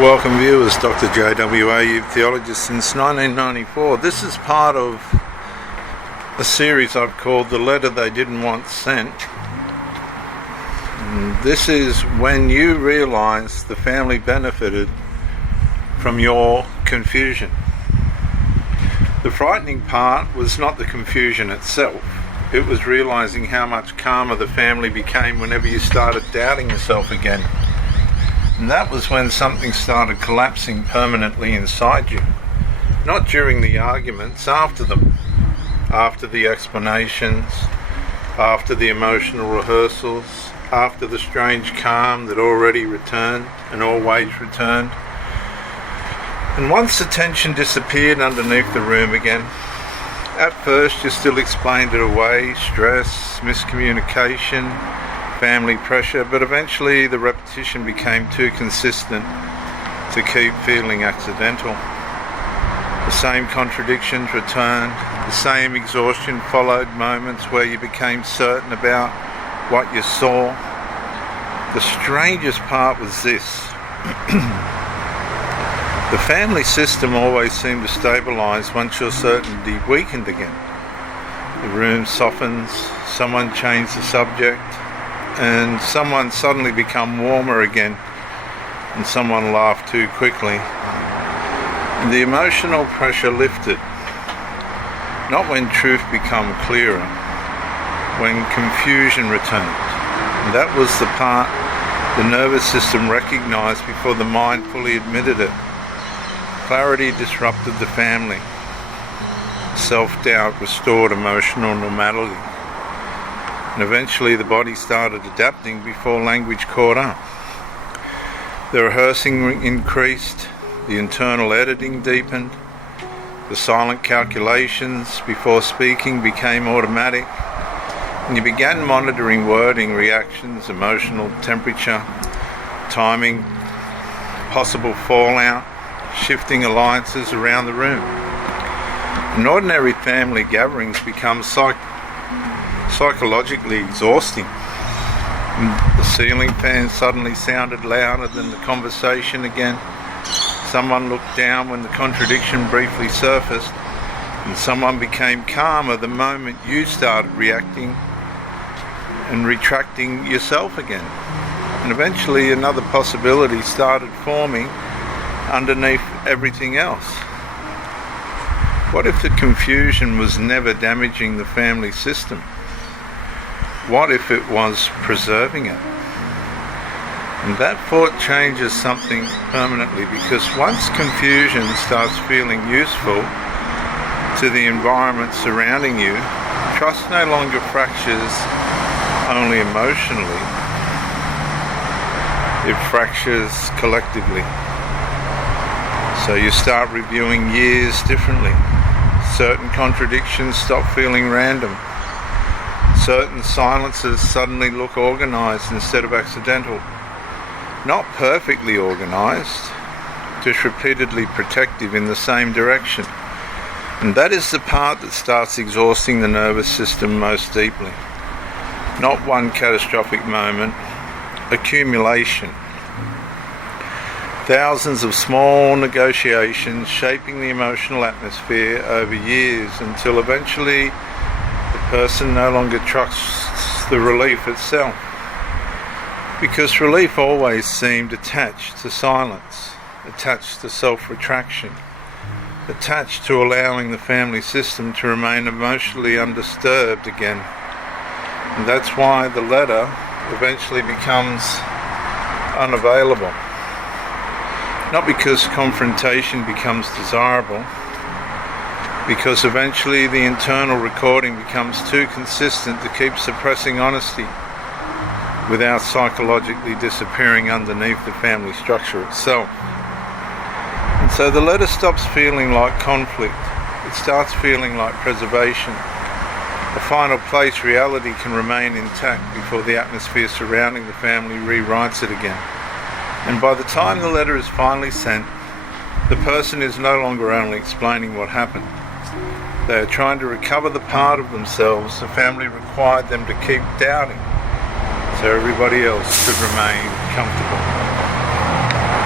Welcome viewers, Dr. JWA, youth theologist since 1994. This is part of a series I've called The Letter They Didn't Want Sent. And this is when you realise the family benefited from your confusion. The frightening part was not the confusion itself. It was realising how much calmer the family became whenever you started doubting yourself again. And that was when something started collapsing permanently inside you. Not during the arguments, after them. After the explanations, after the emotional rehearsals, after the strange calm that already returned and always returned. And once the tension disappeared underneath the room again, at first you still explained it away, stress, miscommunication, family pressure, but eventually the repetition became too consistent to keep feeling accidental. The same contradictions returned, the same exhaustion followed moments where you became certain about what you saw. The strangest part was this. The family system always seemed to stabilise once your certainty weakened again. The room softens, someone changed the subject, and someone suddenly become warmer again, and someone laughed too quickly. And the emotional pressure lifted, not when truth became clearer, when confusion returned. And that was the part the nervous system recognised before the mind fully admitted it. Clarity disrupted the family. Self-doubt restored emotional normality. And eventually the body started adapting before language caught up. The rehearsing increased, the internal editing deepened, the silent calculations before speaking became automatic, and you began monitoring wording, reactions, emotional temperature, timing, possible fallout, shifting alliances around the room. And ordinary family gatherings become psychologically exhausting. The ceiling fan suddenly sounded louder than the conversation again. Someone looked down when the contradiction briefly surfaced, and someone became calmer the moment you started reacting and retracting yourself again. And eventually another possibility started forming underneath everything else. What if the confusion was never damaging the family system? What if it was preserving it? And that thought changes something permanently, because once confusion starts feeling useful to the environment surrounding you, trust no longer fractures only emotionally, it fractures collectively. So you start reviewing years differently. Certain contradictions stop feeling random. Certain silences suddenly look organised instead of accidental. Not perfectly organised, just repeatedly protective in the same direction. And that is the part that starts exhausting the nervous system most deeply. Not one catastrophic moment, accumulation. Thousands of small negotiations shaping the emotional atmosphere over years until eventually the person no longer trusts the relief itself. Because relief always seemed attached to silence, attached to self-retraction, attached to allowing the family system to remain emotionally undisturbed again. And that's why the letter eventually becomes unavailable. Not because confrontation becomes desirable, because eventually the internal recording becomes too consistent to keep suppressing honesty without psychologically disappearing underneath the family structure itself. And so the letter stops feeling like conflict. It starts feeling like preservation. A final place reality can remain intact before the atmosphere surrounding the family rewrites it again. And by the time the letter is finally sent, the person is no longer only explaining what happened. They are trying to recover the part of themselves the family required them to keep doubting, so everybody else could remain comfortable.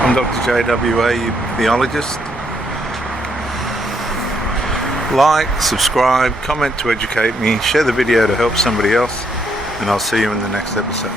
I'm Dr. JWA, theologist. Like, subscribe, comment to educate me, share the video to help somebody else, and I'll see you in the next episode.